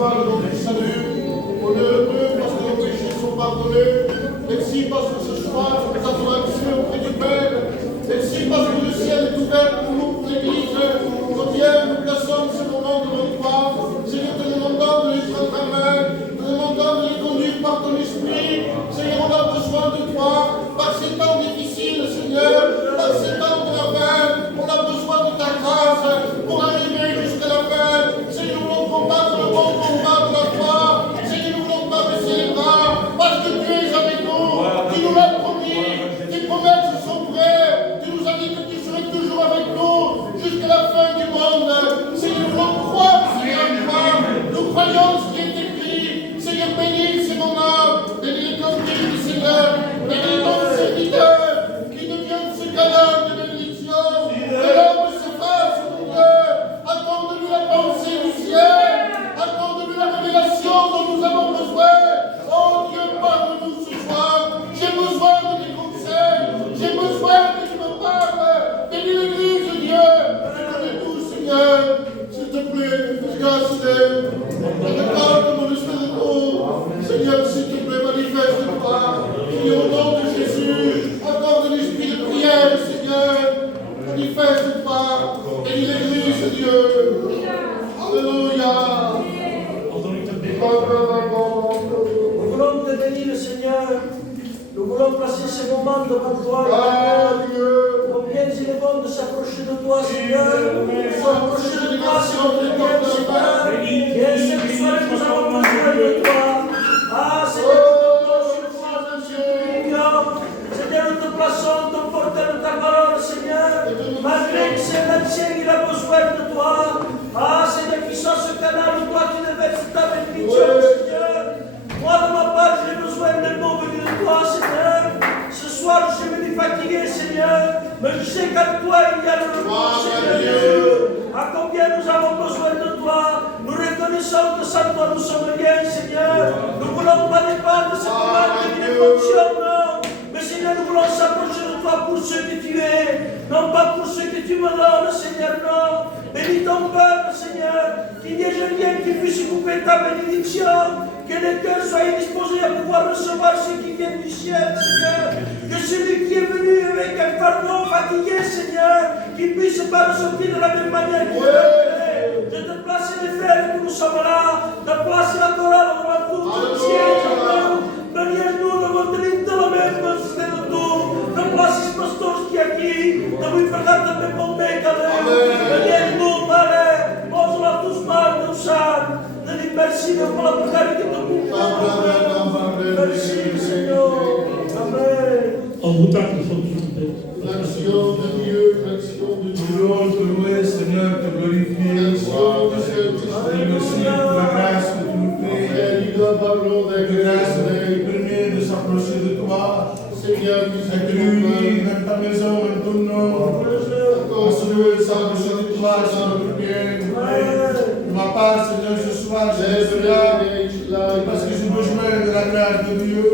gloire de notre salut. On est heureux parce que nos péchés sont pardonnés. Merci parce que ce soir, nous avons accès auprès du Père. Merci parce que le ciel est ouvert pour nous, pour l'Église. Oh Dieu, nous plaçons ce moment devant toi. Seigneur, te demandons de les prendre ta main, te demandons de les conduire par ton esprit. Seigneur, on a besoin de toi. Par ces temps difficiles, Seigneur, par ces temps de la fin, on a besoin de ta grâce pour arriver jusqu'à la fin. Seigneur, nous voulons combattre le bon combat de la foi. Seigneur, nous voulons pas baisser les bras parce que tu es avec nous. Tu nous l'as promis. Tes promesses sont vraies. Tu nous as dit que tu serais toujours avec nous jusqu'à la fin du monde. Seigneur, nous voulons croire, Seigneur, en toi. Nous croyons ce qui est écrit. Seigneur, bénis ces moments. Bénis les conduits du Seigneur. Bénis ton serviteur qui devient ce canal de bénédiction. Que l'homme se fasse, mon Dieu. Accorde-lui la pensée du ciel. Accorde-lui la révélation dont nous avons besoin. Oh Dieu, parle-nous ce soir. J'ai besoin de tes conseils. J'ai besoin que tu me parles. Bénis l'Église, Dieu. Bénis tout, Seigneur. S'il te plaît, grâce. Accorde mon esprit de nous. Seigneur, s'il te plaît, manifeste-toi. Et au nom de Jésus, accorde l'esprit de prière, Seigneur. Manifeste-toi. Bénis l'Église, Dieu. Alléluia. Nous voulons te bénir, Seigneur. Nous voulons placer ces moments devant toi. Combien il est bon de s'approcher de toi, Seigneur. S'approcher de toi, Seigneur. Et ce soir, nous avons besoin de toi. Ah, Seigneur, Seigneur, nous te plaçons, te portons de ta parole, Seigneur. Malgré que c'est l'ancien, il a besoin de toi. Ah, Seigneur, qui soit ce canal où toi tu déverses ta bénédiction, Seigneur. Moi, de ma part, j'ai besoin d'un mot venu de toi, Seigneur. Ce soir, je suis venu fatigué, Seigneur. Mais je sais qu'à toi, il y a le repos, Seigneur. À combien nous avons besoin de toi. Nous reconnaissons que sans toi, nous sommes bien, Seigneur. Nous ne voulons pas dépendre de cette commande qui ne fonctionne, non. Mais Seigneur, nous voulons s'approcher de toi pour ce que tu es. Non pas pour ce que tu me donnes, Seigneur, non. Bénis ton peuple, Seigneur. Qu'il n'y ait rien qui puisse couper ta bénédiction. Que les cœurs soient disposés à pouvoir recevoir ce qui vient du ciel, Seigneur. Que celui qui est venu avec un fardeau fatigué, Seigneur, qu'il ne puisse pas ressortir de la même manière qu'il est. Je te place les frères que nous sommes là. De placer la chorale devant tout le ciel, Seigneur. Veniez-nous de votre ligne de la même de tout. De placer ce pasteur qui est aquí. De lui faire de mes bons mecs à l'heure. Veniez-nous, Père. Pose-la tous mal, nous sommes. Merci pour la prière que tu nous merci, Seigneur. Amen. En vous tant que sommes l'action de Dieu, l'action de Dieu. Nous voulons te louer, Seigneur, te glorifier. L'action de Merci pour la grâce que tu nous fais. La grâce de permet de s'approcher de toi. Seigneur, Et que lui, dans ta maison, dans ton nom, on se loue et s'approcher de toi, c'est notre bien. De ma part, Seigneur, ce soir, je suis là parce que j'ai besoin de la grâce de Dieu.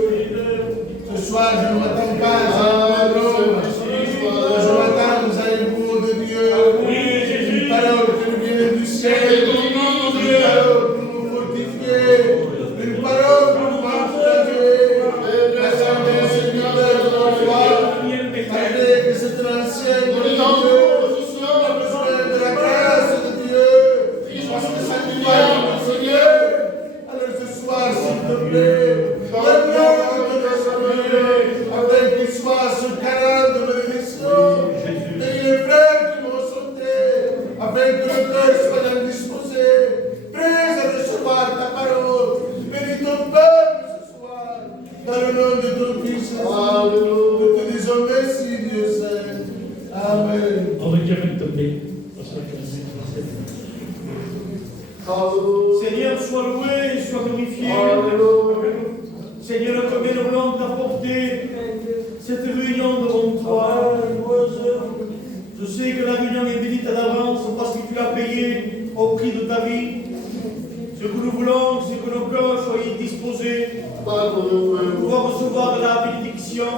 Ce soir, je ne m'attends pas à un homme. Je m'attends à un mot de Dieu. Une parole qui nous vient du ciel. Une parole pour nous fortifier. Une parole pour nous encourager. La santé, Seigneur, de notre foi. Malgré que c'est l'ancienne de Dieu, on a besoin de la grâce de Dieu. Parce que ça nous va, Seigneur. Alors ce soir, s'il te plaît, donne-nous afin qu'il soit ce canal de bénédiction. Et les frères qui vont sauter, afin que le cœur soit bien disposé, prêts à recevoir ta parole. Bénis ton peuple ce soir, dans le nom de ton Fils. Nous te disons merci, Dieu Saint. Amen. On va dire une tombée. Seigneur, sois loué et sois glorifié. Seigneur, combien nous voulons t'apporter cette réunion devant toi. Je sais que la réunion est bénite à l'avance parce que tu l'as payé au prix de ta vie. Ce que nous voulons, c'est que nos cœurs soient disposés pour pouvoir recevoir la bénédiction.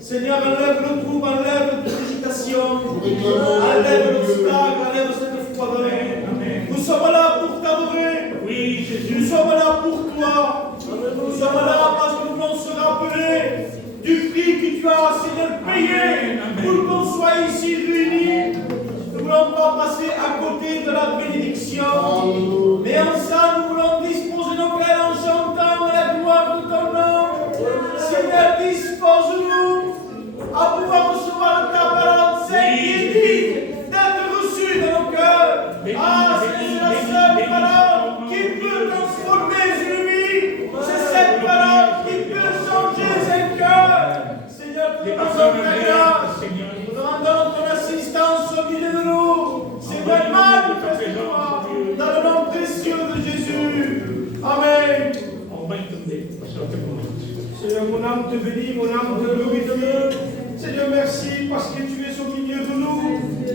Seigneur, enlève le trouble, enlève toute hésitation, enlève l'obstacle, enlève cette froideur. Nous sommes là pour ta Nous sommes là pour toi. Nous sommes là parce que nous voulons se rappeler du prix que tu as, Seigneur, payé pour qu'on soit ici réunis. Nous ne voulons pas passer à côté de la bénédiction. Mais en ça, nous voulons disposer nos cœurs en chantant la gloire de ton nom. Seigneur, dispose-nous à pouvoir recevoir ta parole, celle qui est digne d'être reçue dans nos cœurs. Ah, c'est la seule parole qui peut transformer une vie. C'est cette parole qui peut changer un cœur. Seigneur, nous rendons ta grâce. Nous rendons ton assistance au milieu de nous. Seigneur, manifeste-toi dans le nom précieux de Jésus. Amen. Seigneur, mon âme te bénit, mon âme te glorifie. Seigneur, merci parce que tu es au milieu de nous.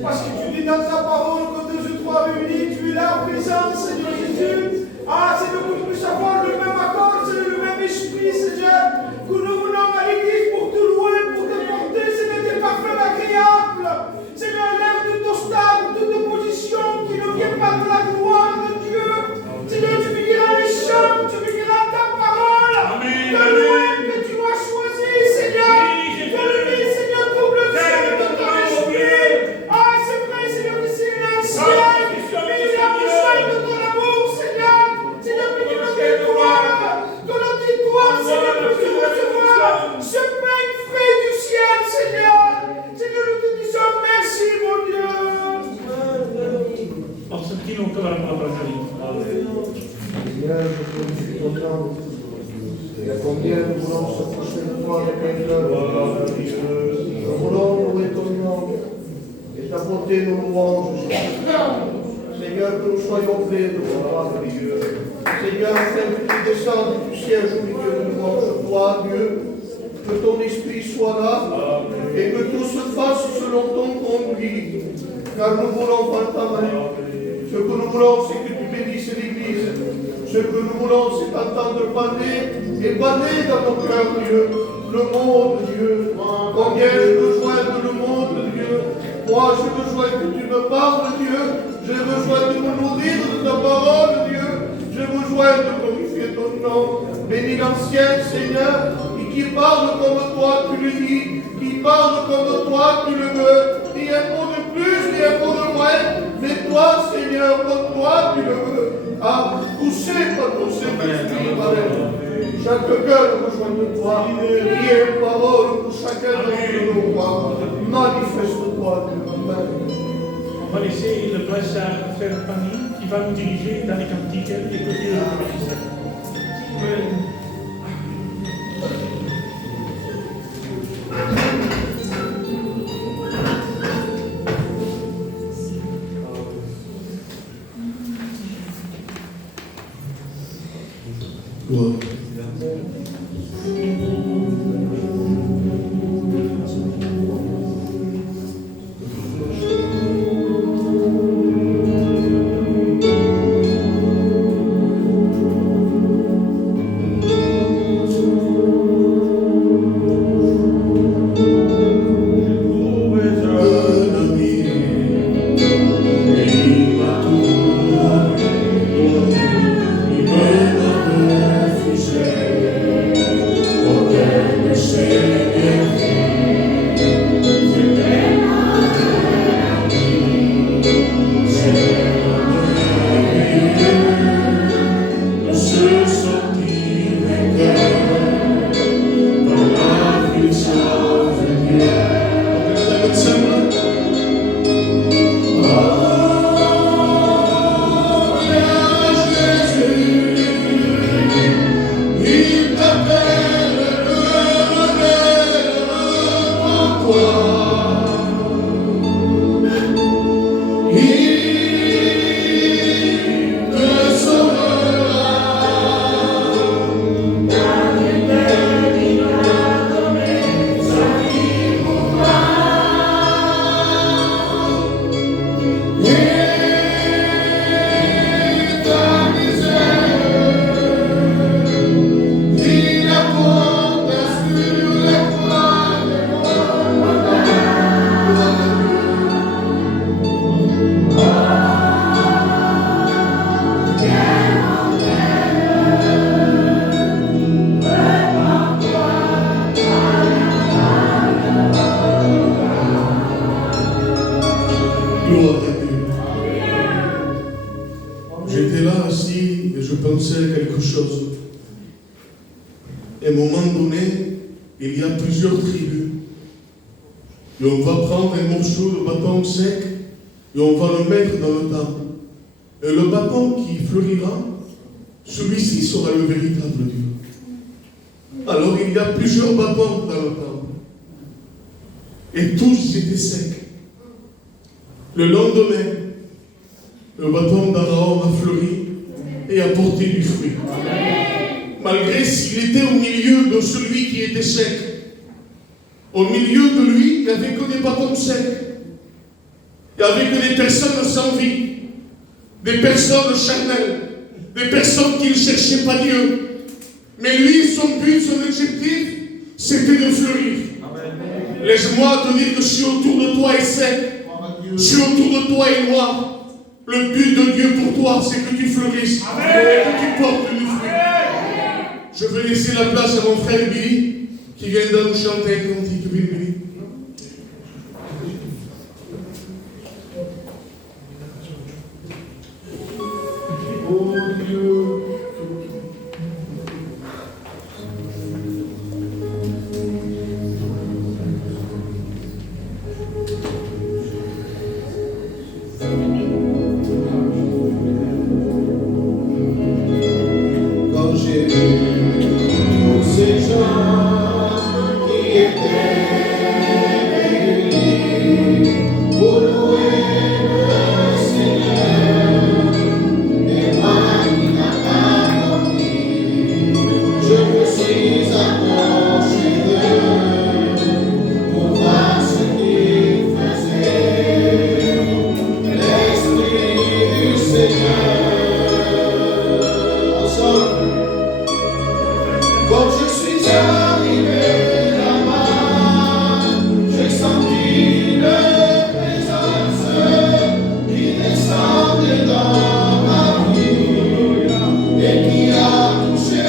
Parce que tu dis dans ta parole que deux ou trois réunis, tu es là présent, Seigneur Jésus. Ah, Seigneur, que nous puissions avoir le même accord, Seigneur, le même esprit, Seigneur. Que nous venons à l'église pour te louer, pour te porter, Seigneur, des parfums agréables. Seigneur, lève de ton stade, de ta position qui ne vient pas de la gloire de Dieu. Seigneur, tu béniras les chants, tu béniras ta parole. Amen. De loin que tu as choisi, Seigneur. De lui, Seigneur, double le ciel de ton esprit. Ah, c'est vrai, Seigneur, que c'est l'ancien. Mais il a besoin de ton amour, Seigneur. Seigneur, que tu nous victoire. Ton victoire, Seigneur, que tu recevoir ce pain frais du ciel, Seigneur. Seigneur, nous te disons merci, mon Dieu. Sentilo ancora la parola Seigneur, je glorifie ton nom. Et combien nous voulons s'approcher de toi avec un cœur. Nous voulons louer ton nom et t'apporter nos louanges. Seigneur, que nous soyons prêts de ton parole, Dieu. Seigneur, afin que tu descendes du siège au milieu de louange, toi, Dieu, que ton esprit soit là et que tout se fasse selon ton conduit. Car nous voulons voir ta main. Ce que nous voulons, c'est que tu bénisses l'Église. Ce que nous voulons, c'est t'entendre parler et parler dans nos cœurs, Dieu. Le monde, Dieu. Combien j'ai besoin de le monde, Dieu. Moi, j'ai besoin que tu me parles, Dieu. J'ai besoin de me nourrir de ta parole, Dieu. J'ai besoin de glorifier ton nom. Bénis l'ancien, Seigneur, et qui parle comme toi, tu le dis. Qui parle comme toi, tu le veux. Ni un mot de plus, ni un mot de moins. Mais toi, Seigneur, comme toi, tu le veux. Ah, poussé par ton Saint-Esprit, chaque cœur a besoin de toi. Il y a une parole pour chacun d'entre nous. Manifeste-toi, Dieu. Amen. On va laisser le place à Frère Fanny qui va nous diriger dans les cantiques et côté de la prophète. Gloire. Et on va prendre un morceau de bâton sec et on va le mettre dans le temple. Et le bâton qui fleurira, celui-ci sera le véritable Dieu. Alors il y a plusieurs bâtons dans le temple. Et tous étaient secs. Le lendemain, le bâton d'Aaron a fleuri et a porté du fruit. Malgré s'il était au milieu de celui qui était sec. Au milieu de lui, il n'y avait que des bâtons secs. Il n'y avait que des personnes sans vie. Des personnes charnelles. Des personnes qui ne cherchaient pas Dieu. Mais lui, son but, son objectif, c'était de fleurir. Laisse-moi te dire que si autour de toi est sec, si autour de toi est noir, le but de Dieu pour toi, c'est que tu fleurisses. Que tu portes du fruit. Je vais laisser la place à mon frère Billy, qui vient de nous chanter un cantique. Billy. Oh Dieu. Quand j'ai vu tous ces gens qui étaient réunis pour louer le Seigneur, et moi qui n'ai pas compris, je me suis approché d'eux pour voir ce qu'ils faisaient. L'Esprit du Seigneur. Quand je suis arrivé là-bas, j'ai senti la présence qui descendait dans ma vie et qui a touché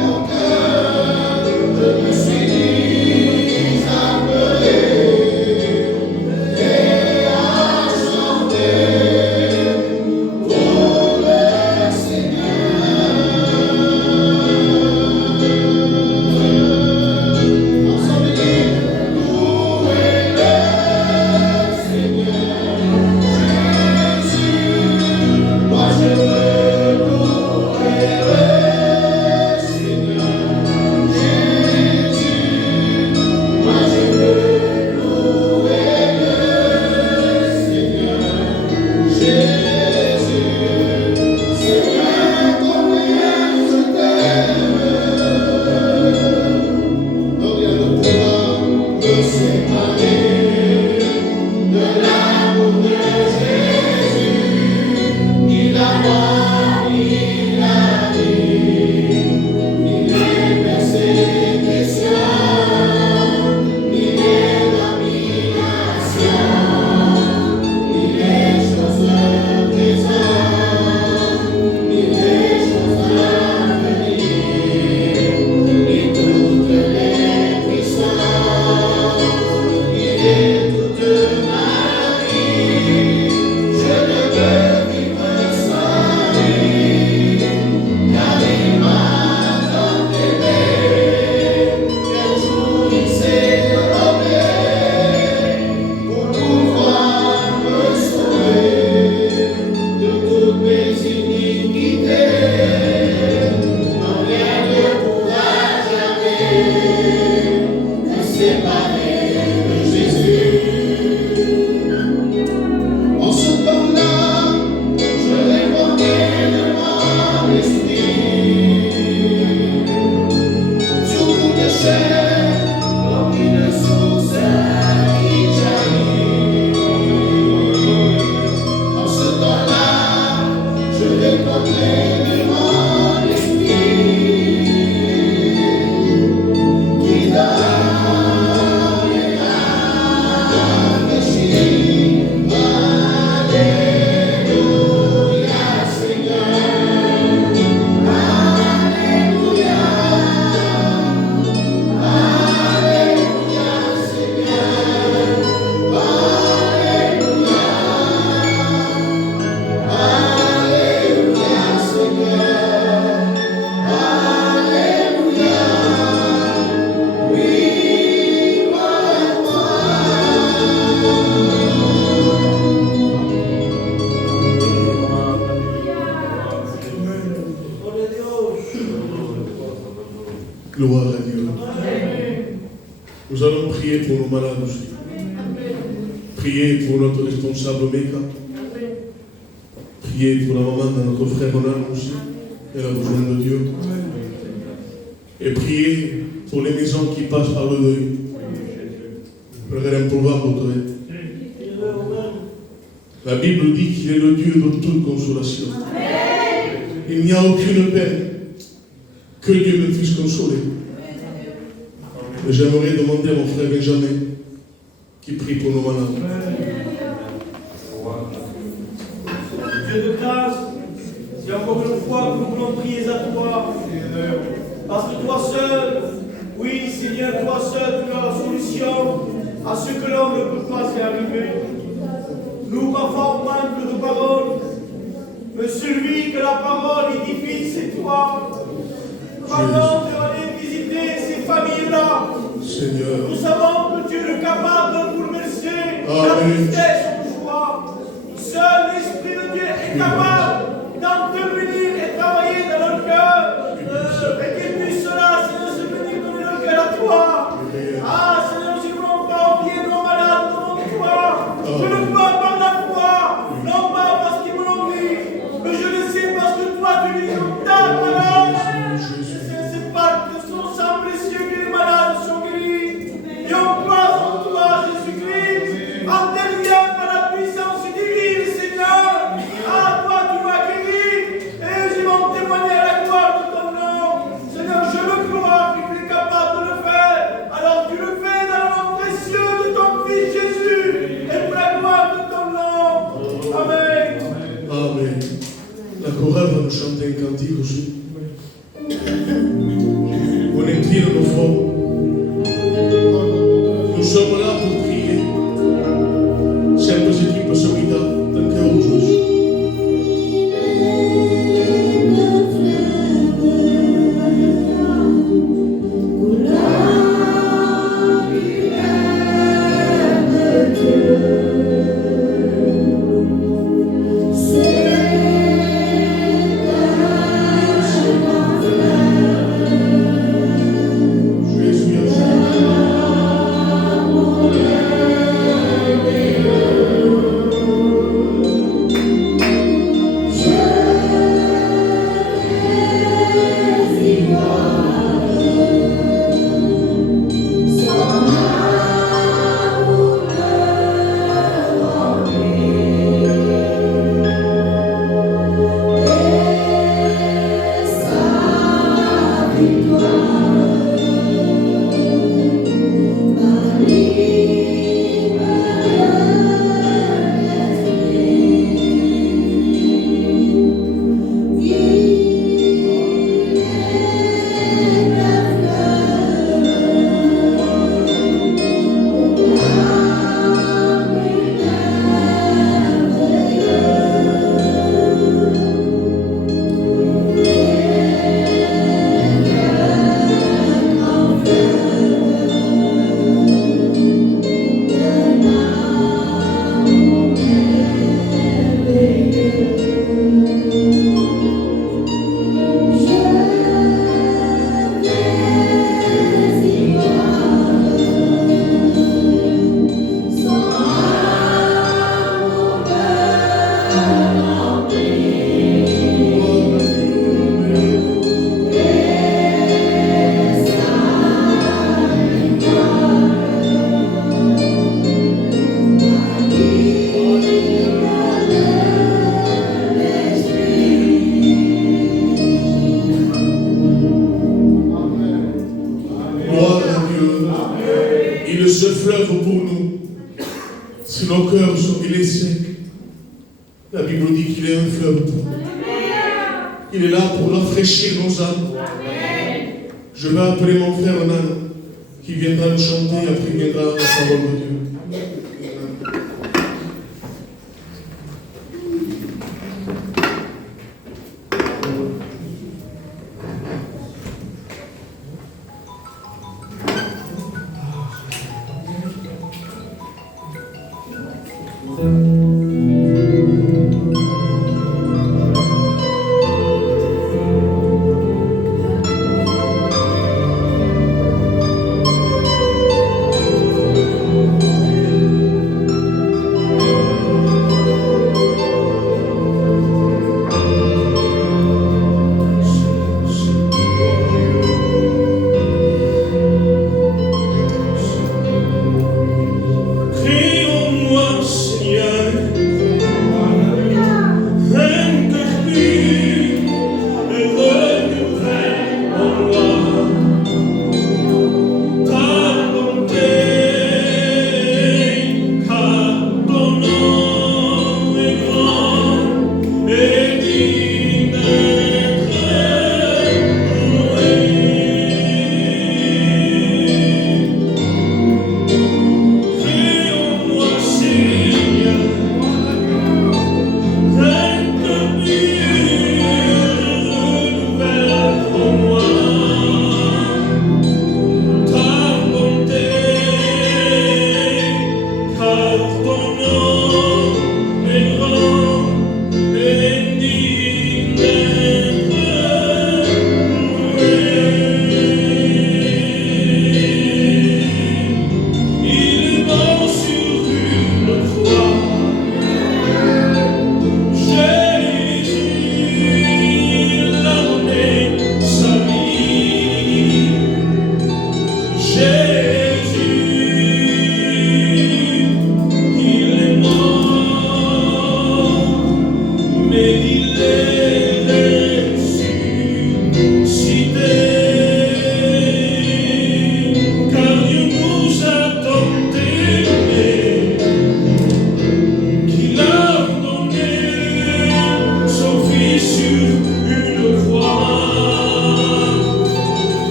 mon cœur. Je me suis dit à pleurer et à chanter pour le Seigneur. prier pour nos malades aussi. Priez pour notre responsable Meka. Priez pour la maman de notre frère Ronan aussi. Elle a besoin de Dieu. Et priez pour les maisons qui passent par le deuil. La Bible dit qu'il est le Dieu de toute consolation. Il n'y a aucune peine que Dieu me puisse consoler. Mais j'aimerais demander à mon frère Benjamin qui prie pour nos malades. Dieu de grâce, c'est encore une fois que nous voulons prier à toi. Parce que toi seul, oui Seigneur, toi seul, tu as la solution à ce que l'homme ne peut pas y arriver. Nous, parfois, on manque de paroles, mais celui que la parole édifie, c'est toi. Pardon de aller visiter ces familles-là. Seigneur. Nous savons que tu es capable de bouleverser la tristesse en joie. Seul l'Esprit de Dieu est capable d'intervenir et travailler dans leur cœur. Et qu'ils puissent cela, Seigneur, se venir donner leur cœur à toi. Ah, Seigneur, nous ne voulons pas oublier nos malades devant toi. Je le vois par la foi, non pas parce qu'ils me l'ont dit, mais je le sais parce que toi, tu lis comme ta malade. C'est par son sang précieux que les malades sont guéris. Et on croit en toi, Jésus-Christ. Interviens par la puissance divine, Seigneur. Ah, toi, tu vas guérir. Et ils vont témoigner à la gloire de ton nom. Seigneur, je le crois que tu es capable de le faire. Alors tu le fais dans le nom précieux de ton Fils Jésus. Et pour la gloire de ton nom. Amen. Amen. La chorale va nous chanter un cantique aussi. On incline nos fronts. Nous sommes là pour prier. Sempre équipes solidaires d'un cœur aujourd'hui. Ce fleuve pour nous, si nos cœurs sont secs, la Bible dit qu'il est un fleuve pour nous. Il est là pour rafraîchir nos âmes. Je vais appeler mon frère Nan qui viendra nous chanter, après viendra la parole de Dieu. Amen.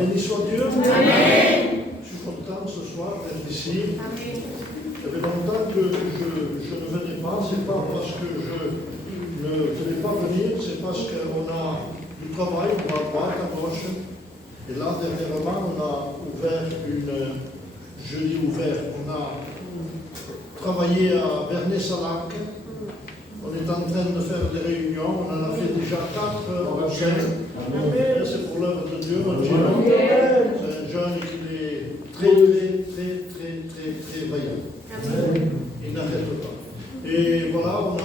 béni soit Dieu. Amen. Je suis content ce soir d'être ici. Ça fait longtemps que je ne venais pas, c'est pas parce que je ne voulais pas venir, c'est parce qu'on a du travail, on va à droite, à gauche. Et là, dernièrement, on a ouvert jeudi ouvert, on a travaillé à Bernay-Salac. On est en train de faire des réunions, on en a fait déjà 4 au sein. C'est pour l'œuvre de Dieu, notre Dieu. C'est un jeune qui est très vaillant. Il n'arrête pas. Et voilà, on a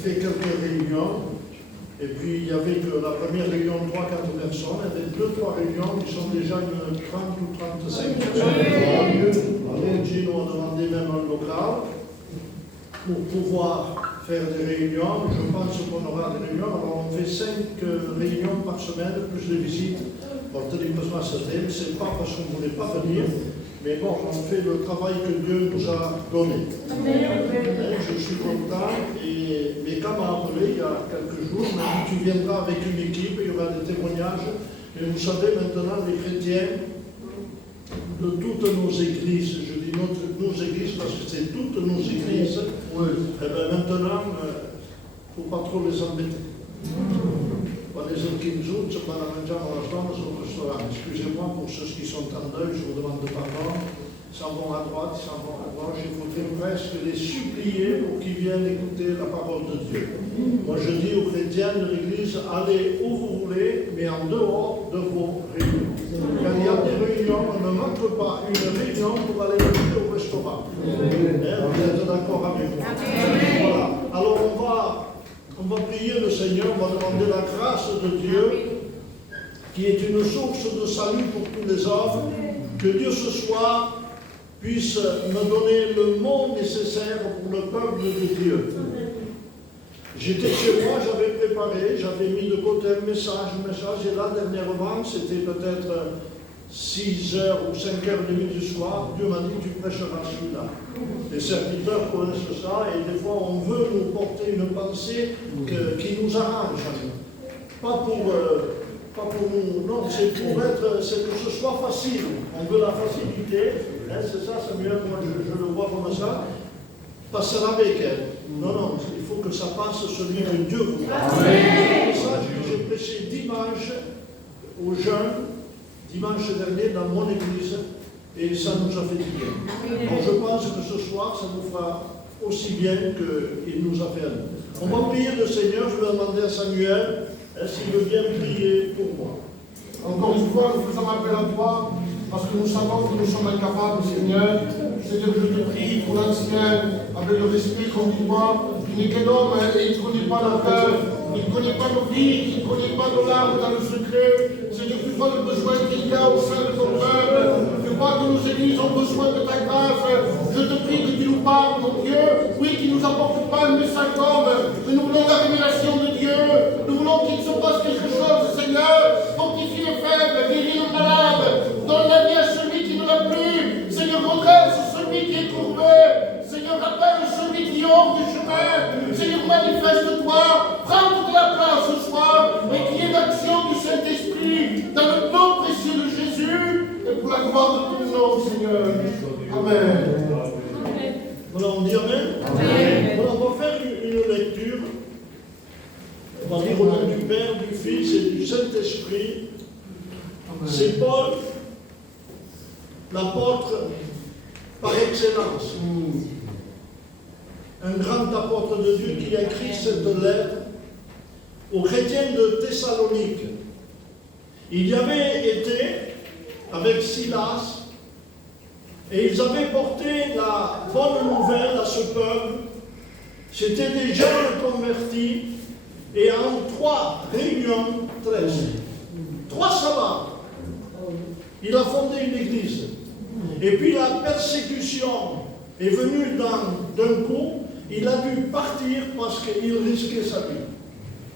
fait quelques réunions. Et puis il y avait que la première réunion 3-4 personnes, il y avait 2-3 réunions qui sont déjà une 30 ou 35 personnes. Alors Gino a demandé même un local pour pouvoir faire des réunions. Je pense qu'on aura des réunions. Alors on fait 5 réunions par semaine, plus de visites. Pour te dire que c'est pas parce qu'on ne voulait pas venir, mais bon, on fait le travail que Dieu nous a donné. Je suis content. Et Meka m'a appelé il y a quelques jours, il m'a dit tu viendras avec une équipe, il y aura des témoignages. Et vous savez maintenant, les chrétiens de toutes nos églises, je dis nos églises parce que c'est toutes nos églises, et bien maintenant, il ne faut pas trop les embêter. Les autres qui nous ouvrent, c'est pas la mangiamo la zona au restaurant. Excusez-moi pour ceux qui sont en deuil, je vous demande pardon. Ils s'en vont à droite, ils s'en vont à gauche. Il faudrait presque les supplier pour qu'ils viennent écouter la parole de Dieu. Moi je dis aux chrétiens de l'Église, allez où vous voulez, mais en dehors de vos réunions. Quand il y a des réunions, on ne manque pas une réunion pour aller manger au restaurant. Vous êtes d'accord avec moi? Voilà. Alors on va prier le Seigneur, on va demander la grâce de Dieu, qui est une source de salut pour tous les hommes, que Dieu ce soir puisse me donner le mot nécessaire pour le peuple de Dieu. J'étais chez moi, j'avais préparé, j'avais mis de côté un message, et là dernièrement, c'était peut-être 6h ou 5h30 du soir, Dieu m'a dit, tu prêcheras celui-là. Les serviteurs connaissent ça, et des fois on veut nous porter une pensée qui nous arrange. Pas pour nous, non, c'est que ce soit facile. On veut la facilité, c'est ça, Samuel, moi je le vois comme ça. Passera avec elle. Non, il faut que ça passe celui que Dieu vous donne. C'est pour ça que j'ai prêché dimanche aux jeunes, dimanche dernier dans mon église, et ça nous a fait du bien. Donc je pense que ce soir, ça nous fera aussi bien qu'il nous a fait à nous. On va prier le Seigneur, je vais demander à Samuel s'il veut bien prier pour moi. Encore une fois, nous faisons appel à toi, parce que nous savons que nous sommes incapables, Seigneur. Seigneur, je te prie pour l'ancien, avec le respect qu'on lui doit, qui n'est qu'un homme et il ne connaît pas la peur, il ne connaît pas nos vies, il ne connaît pas nos larmes dans le secret. Seigneur, tu vois le besoin qu'il y a au sein de ton peuple. Tu vois que nos églises ont besoin de ta grâce. Je te prie que tu nous parles, mon Dieu. Oui, qui ne nous apporte pas un message d'homme, mais nous voulons la révélation de Dieu. Nous voulons qu'il se passe quelque chose, Seigneur. Fortifie les faibles, guéris les malades. Donne la vie à celui qui ne l'a plus. Seigneur, redresse celui qui est courbé. Seigneur, rappelle celui qui est hors du chemin. Seigneur, manifeste-toi. Prends toute la place ce soir et qu'il y ait l'action du Saint-Esprit dans le nom précieux de Jésus et pour la gloire de ton nom, Seigneur. Amen. Voilà, on dit Amen. Amen. Voilà, on va faire une lecture. On va lire au nom du Père, du Fils et du Saint-Esprit. C'est Paul, l'apôtre par excellence. Un grand apôtre de Dieu qui a écrit cette lettre aux chrétiens de Thessalonique. Il y avait été avec Silas et ils avaient porté la bonne nouvelle à ce peuple. C'était des jeunes convertis et en 3 réunions, 3 sabbats, il a fondé une église. Et puis la persécution est venue d'un coup. Il a dû partir parce qu'il risquait sa vie.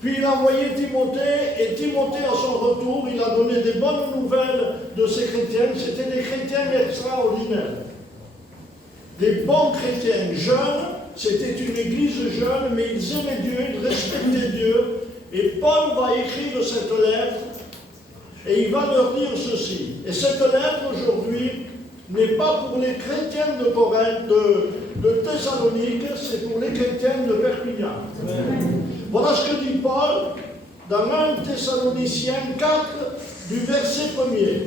Puis il a envoyé Timothée, et Timothée, à son retour, il a donné des bonnes nouvelles de ces chrétiens. C'était des chrétiens extraordinaires. Des bons chrétiens jeunes, c'était une église jeune, mais ils aimaient Dieu, ils respectaient Dieu. Et Paul va écrire cette lettre Et il va leur dire ceci. Et cette lettre aujourd'hui n'est pas pour les chrétiens de Corinthe, de Thessalonique, c'est pour les chrétiens de Perpignan. Voilà ce que dit Paul dans 1 Thessaloniciens 4, du verset 1er.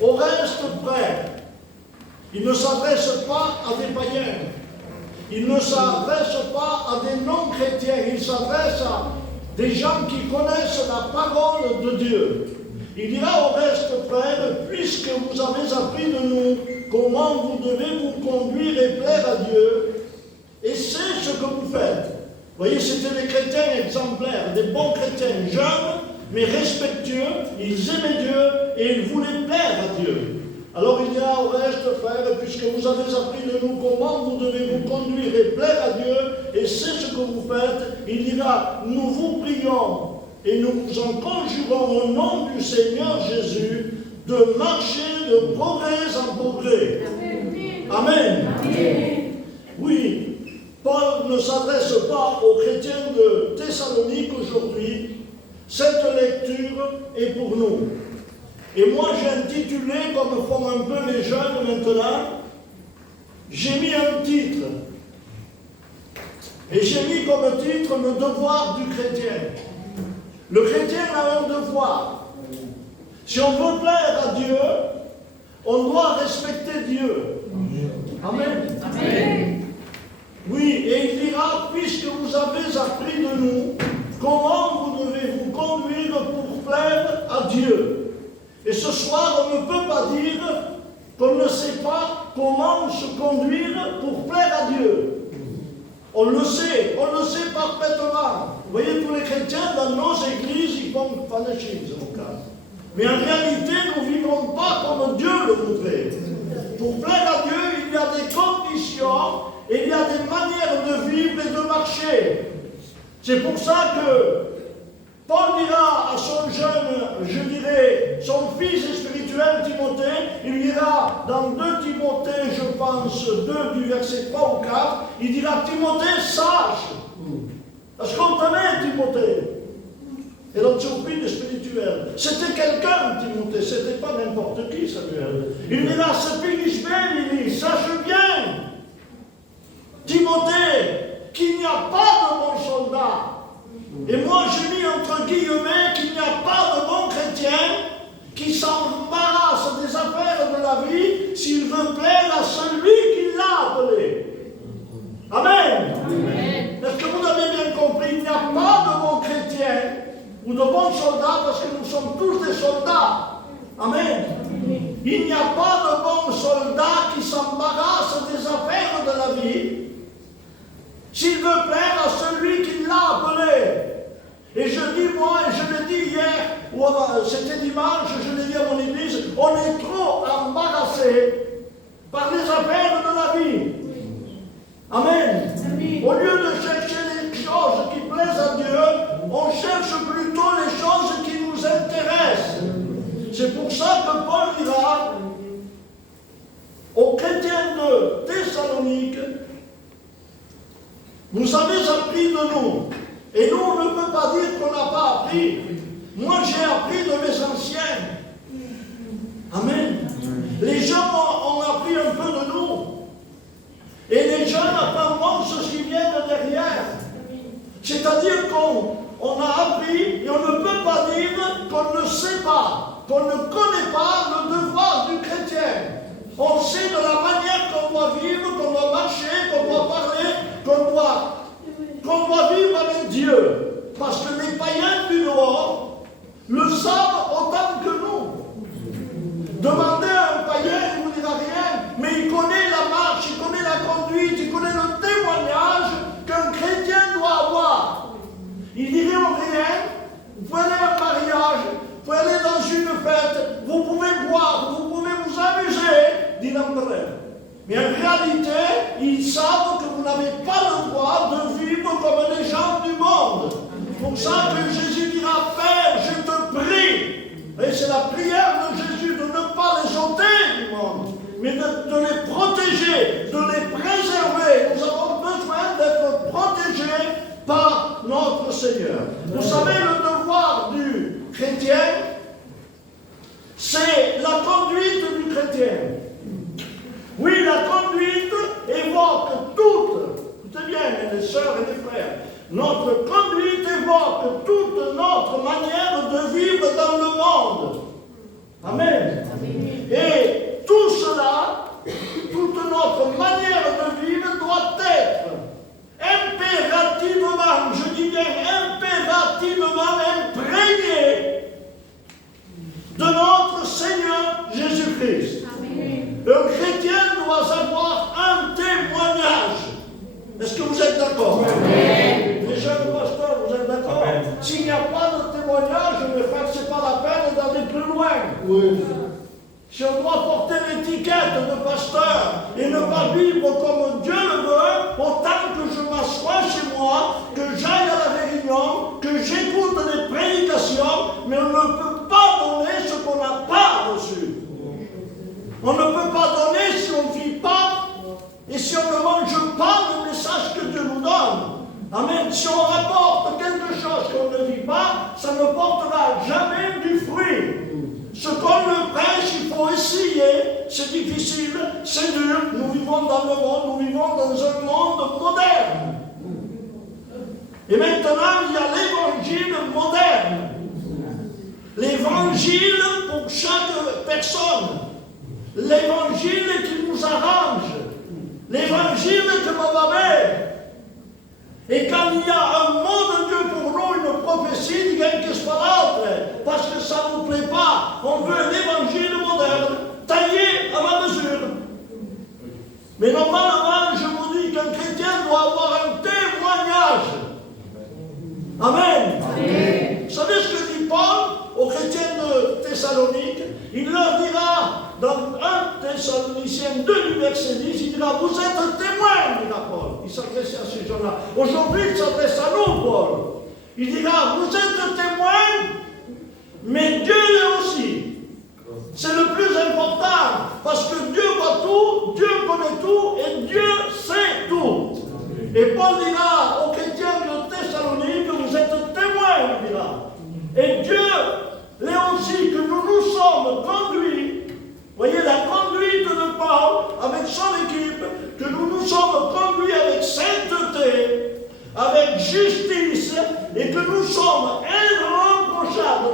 Au reste près, il ne s'adresse pas à des païens, il ne s'adresse pas à des non-chrétiens, il s'adresse à des gens qui connaissent la parole de Dieu. Il dira au reste, frères, puisque vous avez appris de nous comment vous devez vous conduire et plaire à Dieu, et c'est ce que vous faites. Vous voyez, c'était des chrétiens exemplaires, des bons chrétiens jeunes, mais respectueux, ils aimaient Dieu et ils voulaient plaire à Dieu. Alors il dira au reste, frères, puisque vous avez appris de nous comment vous devez vous conduire et plaire à Dieu, et c'est ce que vous faites, il dira, nous vous prions et nous vous en conjurons au nom du Seigneur Jésus de marcher de progrès en progrès. Amen. Amen. Oui, Paul ne s'adresse pas aux chrétiens de Thessalonique aujourd'hui. Cette lecture est pour nous. Et moi j'ai intitulé, comme font un peu les jeunes maintenant, j'ai mis un titre. Et j'ai mis comme titre le devoir du chrétien. Le chrétien a un devoir. Si on veut plaire à Dieu, on doit respecter Dieu. Amen. Amen. Oui, et il dira, puisque vous avez appris de nous comment vous devez vous conduire pour plaire à Dieu. Et ce soir, on ne peut pas dire qu'on ne sait pas comment se conduire pour plaire à Dieu. On le sait parfaitement. Vous voyez, tous les chrétiens dans nos églises, ils font fanatisme au cas. Mais en réalité, nous ne vivons pas comme Dieu le voudrait. Pour plaire à Dieu, il y a des conditions et il y a des manières de vivre et de marcher. C'est pour ça que Paul dira à son jeune, je dirais, son fils spirituel Timothée, il dira dans 2 Timothée, je pense, 2 du verset 3 ou 4, il dira, Timothée, sache. Ascoltami, Timothée. Et non c'è un figlio spirituel. C'était quelqu'un, Timothée, c'était pas n'importe qui, Samuel. Il dira, sappi svegli, sache bien, Timothée, qu'il n'y a pas de bon soldat. Et moi, j'ai mis entre guillemets qu'il n'y a pas de bon chrétien qui s'embarrasse des affaires de la vie s'il veut plaire à celui qui l'a appelé. Amen. Amen. Est-ce que vous avez bien compris? Il n'y a pas de bons chrétiens ou de bons soldats parce que nous sommes tous des soldats. Amen. Il n'y a pas de bons soldats qui s'embarrassent des affaires de la vie s'il veut plaire à celui qui l'a appelé. Et je dis, moi, et je l'ai dit hier, ou c'était dimanche, je l'ai dit à mon église, on est trop embarrassé par les affaires de la vie. Amen. Au lieu de chercher les choses qui plaisent à Dieu, on cherche plutôt les choses qui nous intéressent. C'est pour ça que Paul dira aux chrétiens de Thessalonique, vous avez appris de nous. Et nous, on ne peut pas dire qu'on n'a pas appris. Moi, j'ai appris de mes anciens. Amen. Les gens ont appris un peu de nous. Et les jeunes apprendront ce qui vient de derrière. C'est-à-dire qu'on a appris et on ne peut pas dire qu'on ne sait pas, qu'on ne connaît pas le devoir du chrétien. On sait de la manière qu'on doit vivre, qu'on doit marcher, qu'on doit parler, qu'on doit vivre avec Dieu. Parce que les païens du Nord le savent autant que nous. Demandez à un païen, il ne vous dira rien, mais il connaît la marche, il connaît la conduite, il connaît le témoignage qu'un chrétien doit avoir. Il dirait aux rien, vous pouvez aller à un mariage, vous pouvez aller dans une fête, vous pouvez boire, vous pouvez vous amuser, dit l'empereur. Mais en réalité, ils savent que vous n'avez pas le droit de vivre comme les gens du monde. C'est pour ça que Jésus dira, Père, je te prie. Et c'est la prière de Jésus de ne pas les ôter du monde, mais de les protéger, de les préserver. Nous avons besoin d'être protégés par notre Seigneur. Vous savez, le devoir du chrétien, c'est la conduite du chrétien. Oui, la conduite évoque toute, écoutez bien, les sœurs et les frères, notre conduite évoque toute notre manière de vivre dans le monde. Amen. Et tout cela, toute notre manière de vivre doit être impérativement, je dis bien impérativement imprégnée de notre Seigneur Jésus-Christ. Le chrétien doit avoir un témoignage. Est-ce que vous êtes d'accord? Les jeunes pasteurs, vous êtes d'accord? S'il n'y a pas de témoignage, mes frères, ce n'est pas la peine d'aller plus loin. Oui. Si on doit porter l'étiquette de pasteur et ne pas vivre comme Dieu le veut, autant que je m'assois chez moi, que j'aille à la réunion, que j'écoute les prédications, mais on ne peut pas donner ce qu'on n'a pas reçu. On ne peut pas donner si on ne vit pas et si on ne mange pas le message que Dieu nous donne. Amen. Si on rapporte quelque chose qu'on ne vit pas, ça ne portera jamais du fruit. Ce qu'on le prêche, il faut essayer. C'est difficile, c'est dur. Nous vivons dans le monde, nous vivons dans un monde moderne. Et maintenant, il y a l'évangile moderne. L'évangile pour chaque personne. L'évangile qui nous arrange. L'évangile que l'on va mettre. Et quand il y a un mot de Dieu pour nous, une prophétie, il y a une question l'autre, parce que ça ne nous plaît pas. On veut l'évangile moderne, taillé à ma mesure. Mais normalement, je vous dis qu'un chrétien doit avoir un témoignage. Amen. Amen. Vous savez ce que dit Paul aux chrétiens de Thessalonique? Il leur dira, dans 1 Thessaloniciens 2, verset 10, il dira, vous êtes témoins, dira Paul. Il s'adresse à ces gens-là. Aujourd'hui, il s'adresse à nous, Paul. Il dira, vous êtes témoins, mais Dieu l'est aussi. C'est le plus important, parce que Dieu voit tout, Dieu connaît tout, et Dieu sait tout. Et Paul dira aux chrétiens de Thessalonique, vous êtes témoins, il dira. Et Dieu l'est aussi, que nous nous sommes conduits. Voyez la conduite de Paul avec son équipe, que nous nous sommes conduits avec sainteté, avec justice, et que nous sommes irréprochables.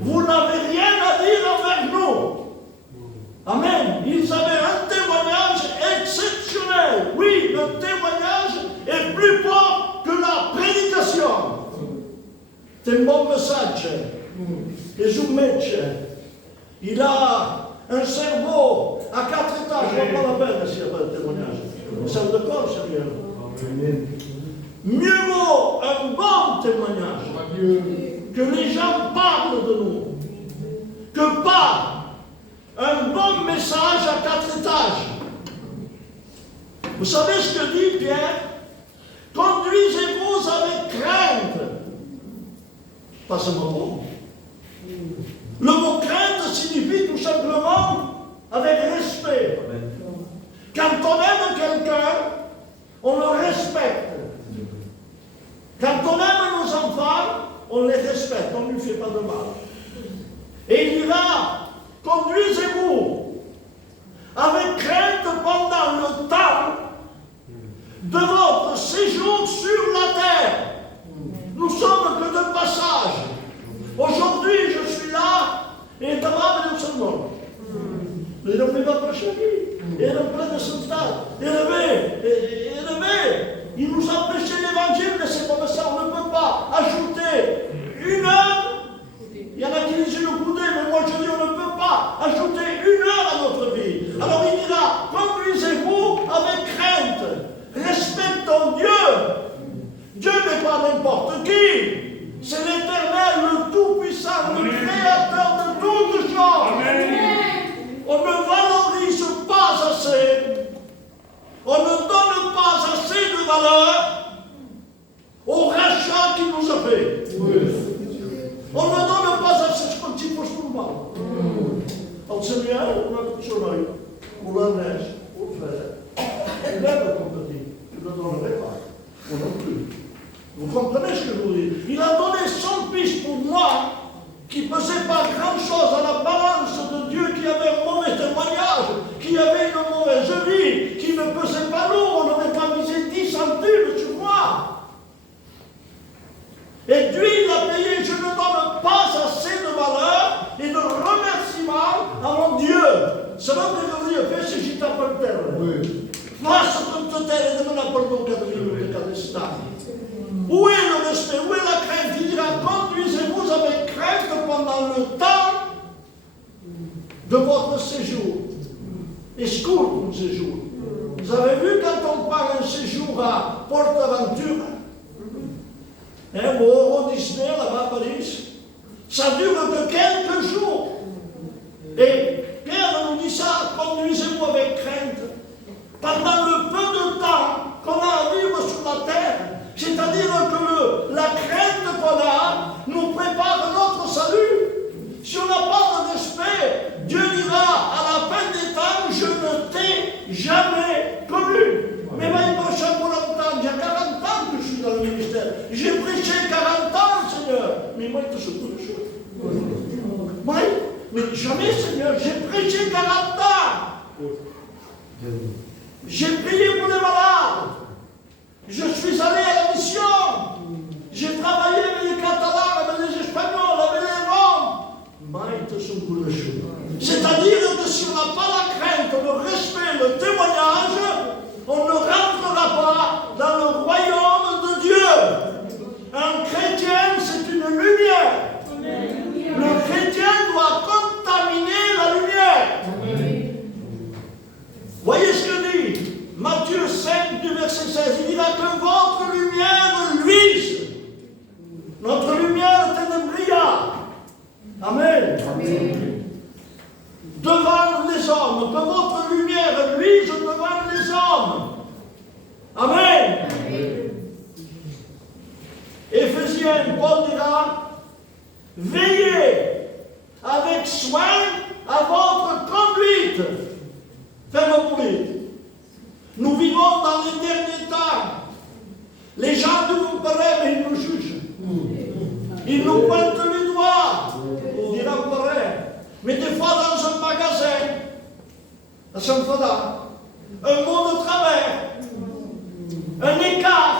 Vous n'avez rien à dire envers nous. Amen. Ils avaient un témoignage exceptionnel. Oui, le témoignage est plus fort que la prédication. C'est un bon message. Il a un cerveau à 4 étages. Je ne vois pas la peine s'il n'y a pas de témoignage. Un cerveau de corps, Seigneur. Mieux vaut un bon témoignage, que les gens parlent de nous, que pas un bon message à 4 étages. Vous savez ce que dit Pierre? Conduisez-vous avec crainte. Pas ce mot. Le mot crainte signifie tout simplement avec respect. Quand on aime quelqu'un, on le respecte. Quand on aime nos enfants, on les respecte, on ne lui fait pas de mal. Et il dira, conduisez-vous avec crainte pendant le temps de votre séjour sur la terre. Nous sommes que de passage. Aujourd'hui, je suis là, et demain, nous sommes morts. Et on ne va pas chercher. Et on plein de soldats. Élevé. Il nous a prêché l'évangile, mais c'est comme ça, on ne peut pas ajouter 1 heure. Il y en a qui disent une coudée, mais moi je dis on ne peut pas ajouter 1 heure à notre vie. Alors il dira, conduisez-vous avec crainte. Respectons Dieu. Dieu n'est pas n'importe qui. C'est l'Éternel, le Tout-Puissant, le Créateur de toutes choses. Amen. On ne valorise pas assez. On ne donne pas assez de valeur au rachat qu'il nous a fait. Oui. On ne donne pas assez ce qu'il faut se trouver. Alors Seigneur, on a tout soleil, on la neige, on le fait. Et même comme on dit, tu ne le donnerais pas. Moi non plus. Vous comprenez ce que je vous dis? Il a donné son fils pour moi, qui ne pesait pas grand-chose à la balance de Dieu, qui avait un mauvais témoignage, qui avait une mauvaise vie, qui ne pesait pas lourd, on n'aurait pas misé 10 centimes sur moi. Et Dieu l'a payé, je ne donne pas assez de valeur et de remerciement à mon Dieu. Selon que Dieu fait, si je t'appelle terre. Face à toute terre et de mon appel au cadre de Cadestan. Où est le respect? Où est la crainte? Il dira, conduisez-vous avec crainte pendant le temps de votre séjour. Escoute un séjour. Vous avez vu quand on part un séjour à Porte-Aventure, au Euro Disney, là-bas à Paris, ça dure que quelques jours. Et Pierre nous dit ça, conduisez-vous avec crainte. Pendant le peu de temps qu'on a à vivre sur la terre, c'est-à-dire que la crainte qu'on a nous prépare notre salut. Si on n'a pas de respect, Dieu dira à la fin des temps, je ne t'ai jamais connu. Mais moi, il me chante pour longtemps, il y a 40 ans que je suis dans le ministère. J'ai prêché 40 ans, Seigneur. Mais moi, il te secoue le cheveu. Moi, mais jamais, Seigneur, j'ai prêché 40 ans. J'ai prié pour les malades. Je suis allé à la mission. J'ai travaillé avec les Catalans, avec les Espagnols, avec les Roms. C'est-à-dire que si on n'a pas la crainte, le respect, le témoignage, on ne rentrera pas dans le royaume de Dieu. Un chrétien, c'est une lumière. Le chrétien doit contaminer la lumière. Voyez ce que dit Matthieu 5 du verset 16. Il dira que votre lumière luise. Notre lumière est un brillant. Amen. Devant les hommes, que votre lumière luise devant les hommes. Amen. Éphésiens, Paul dira, veillez avec soin à votre conduite. Faites-moi mourir. Nous vivons dans les derniers temps. Les gens nous paraissent, mais ils nous jugent. Ils nous pointent le doigt. On dira pareil. Mais des fois dans un magasin, à Saint-Fada, un mot de travers, un écart,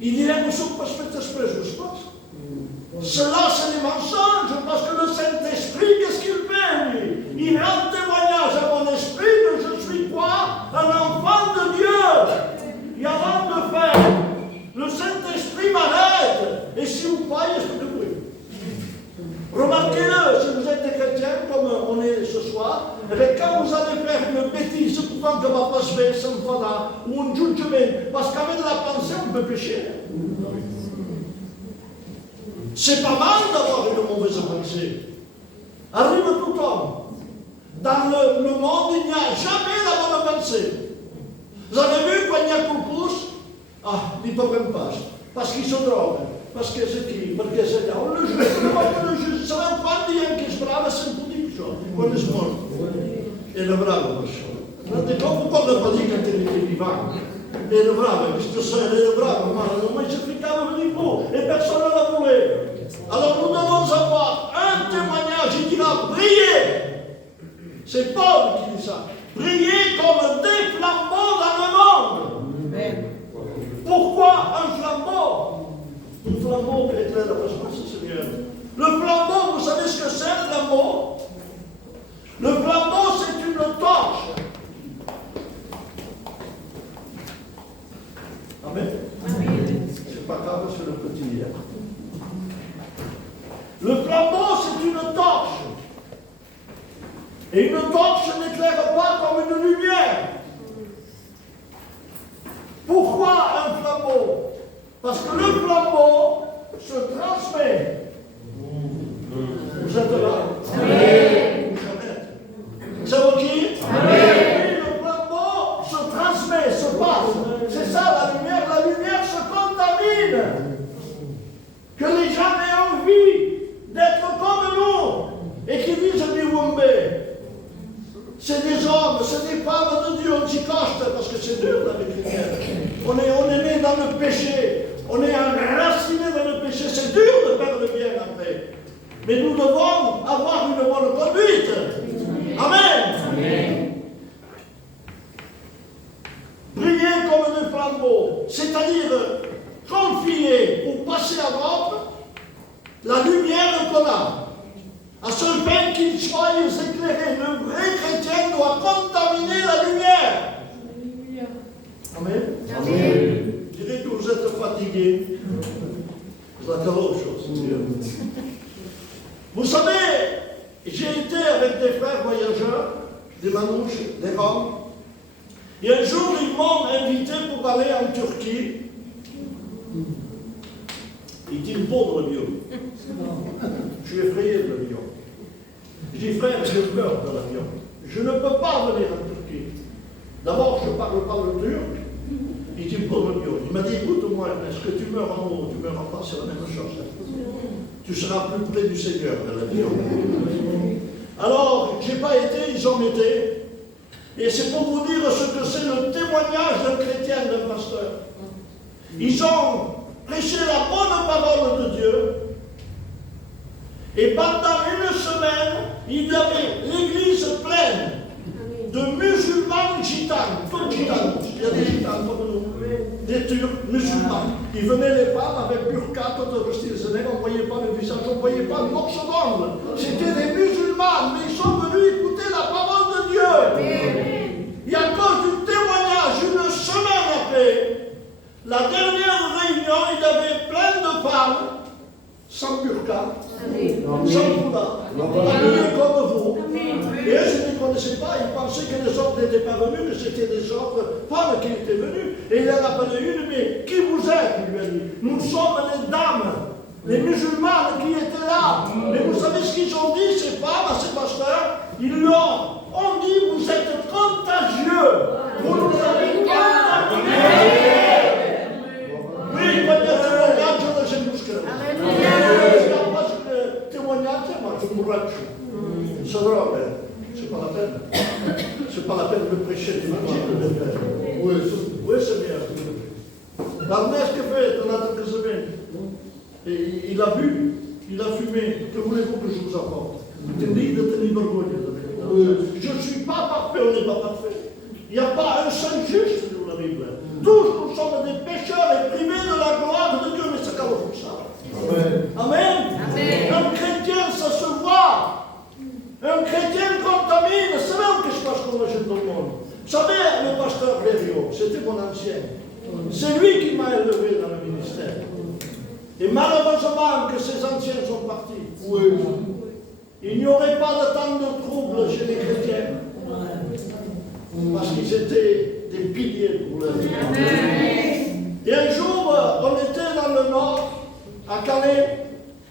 il dirait, nous ne sommes pas fait exprès, je pense. Cela, c'est des mensonges, parce que le Saint-Esprit, qu'est-ce qu'il fait, lui? Il rend témoignage à mon esprit que je suis quoi? Un enfant de Dieu. Et avant de faire, le Saint-Esprit m'arrête. Et si vous croyez, c'est de bruit. Remarquez-le, si vous êtes des chrétiens, comme on est ce soir, et quand vous allez faire une bêtise, pourtant que va pas se faire sans fada, ou un jugement, parce qu'avec la pensée, on peut pécher. C'est pas mal d'avoir une mauvaise pensée. Arrive tout homme. Dans le monde, il n'y a jamais la bonne pensée. Vous avez vu quand il y a pousse, il ne peut même pas. Parce qu'il se drogue. Parce que c'est qui? Parce que c'est là. On le juge. Le juge. Ça va pas dire qu'il se brave, c'est un petit peu. Quand il se mort. Et le bravo, pourquoi ne pas dire quand il était vivant? Et le bravo, questo c'est le bravo, ma non si applicava per il po' e personne ne la voleva. Alors nous devons avoir un témoignage, il dira briller. C'est Paul qui dit ça. Briller comme des flambeaux dans le monde. Pourquoi un flambeau? Un flambeau qui éclaire la présence du Seigneur. Le flambeau, vous savez ce que c'est un flambeau? Le flambeau, c'est une torche. Amen. C'est pas grave, c'est le petit. Le flambeau, c'est une torche. Et une torche n'éclaire pas comme une lumière. Pourquoi un flambeau? Parce que le flambeau se transmet. Vous êtes là? Amen. C'est vous qui? Amen. Le flambeau se transmet, se passe. C'est ça la lumière se contamine. Que les gens aient envie d'être comme nous et qui disent du Wombe. C'est des hommes, c'est des femmes de Dieu, on s'y coste parce que c'est dur la lumière. On est né dans le péché, on est enraciné dans le péché, c'est dur de faire le bien après. Mais nous devons avoir une bonne conduite. Amen. Briller comme des flambeaux, c'est-à-dire confier pour passer à l'autre la lumière qu'on a. À seul fin qu'ils soient éclairés, le vrai chrétien doit contaminer la lumière. Amen. Je dirais que vous êtes fatigués. Vous êtes autre chose. Vous savez, j'ai été avec des frères voyageurs, des manouches, des Roms, et un jour ils m'ont invité pour aller en Turquie. Ils disent bon de l'avion. Je suis effrayé de l'avion. Je dis frère, j'ai peur de l'avion. Je ne peux pas venir en Turquie. D'abord, je ne parle pas le turc. Il dit bon l'avion. Il m'a dit écoute-moi, est-ce que tu meurs en haut ou tu meurs en bas, c'est la même chose. Tu seras plus près du Seigneur de l'avion. Alors, je n'ai pas été, ils ont été. Et c'est pour vous dire ce que c'est le témoignage d'un chrétien, d'un pasteur. Ils ont prêché la bonne parole de Dieu. Et pendant une semaine, il y avait l'église pleine de musulmans gitanes, toutes gitanes. Il y a des gitanes comme nous, des Turcs musulmans. Ils venaient les femmes avec burqa, tout le style sénégal, on ne voyait pas le visage, on ne voyait pas le morceau d'ongle. C'était des musulmans, mais ils sont venus écouter la parole de Dieu. Et à cause du témoignage, une semaine après, la dernière réunion, il y avait plein de femmes, sans burqa, sans foulard, habillées comme vous. Et eux, je ne les connaissais pas, ils pensaient que les autres n'étaient pas venus, que c'était des autres femmes qui étaient venues. Et il en a appelé une, mais qui vous êtes? Il lui a dit, nous sommes les dames, les musulmanes qui étaient là. Mais vous savez ce qu'ils ont dit, ces femmes, à ces pasteurs? Ils leur ont dit, vous êtes contagieux. Vous nous avez contaminés. Oui, quando il témoignage, non c'è muscolo. Il témoignage, ma je m'enragio. Ça drogue, c'est pas la peine. C'est pas la peine de prêcher l'évangile. Oui, c'est bien. La messe que fait un autre casamento, il a bu, il a fumé. Que voulez-vous que je vous apporte? Tenez vergogna. Je ne suis pas parfait, on n'est pas parfait. Il n'y a pas un seul juste dans la Bible. Tous nous sommes des pécheurs et privés de la gloire de Dieu, mais c'est quand même ça. Amen. Un chrétien, ça se voit. Un chrétien contamine. C'est même que je passe comme le jeune dans le monde. Vous savez, le pasteur Berriot, c'était mon ancien. C'est lui qui m'a élevé dans le ministère. Et malheureusement que ces anciens sont partis. Il n'y aurait pas de temps de trouble chez les chrétiens. Parce qu'ils étaient des piliers pour leur vie. Et un jour, on était dans le nord, à Calais.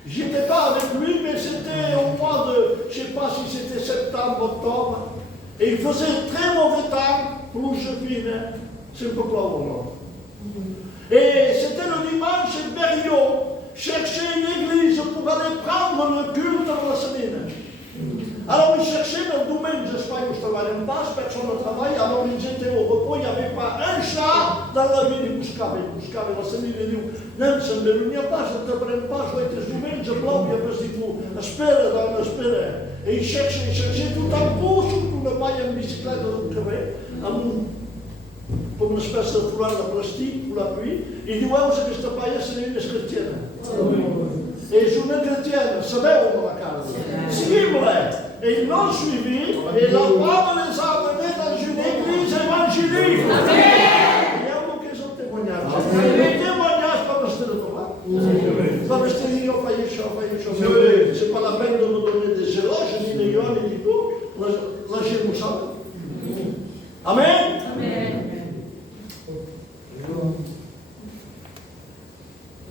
J'étais pas avec lui, mais c'était au mois de, je ne sais pas si c'était septembre, octobre. Et il faisait très mauvais temps, rouge fine, c'est un peu quoi au nord. Et c'était le dimanche, et Berriot cherchait une église pour aller prendre le culte dans la semaine. Alors ils cherchaient, mais domaine, j'espère que je travaille en passe, personne ne travaille, alors ils étaient au repos, il n'y avait pas un chat dans la ville de Buscave. Buscave, la semaine, il dit, non, ça ne me vient pas, je ne te prends pas, je vais te domaine, je bloque, il y a pas si vous, espère dans l'espère. Et ils cherchaient tout en cours, surtout le maille en bicyclette de crever, comme une espèce de foulard de plastique pour la pluie. Il dit, ouais, c'est que cette paille, c'est une chrétienne. Et je suis une chrétienne, c'est bien dans la case. Suivre. Et ils l'ont suivi, et la femme les a amenés dans une église évangélique. Il y a beaucoup de témoignages. Le témoignage, pas rester de toi. Pas rester de yo, c'est pas la peine de me donner des éloges, ni de yo, ni du tout. Là, j'ai mon sang. Amen.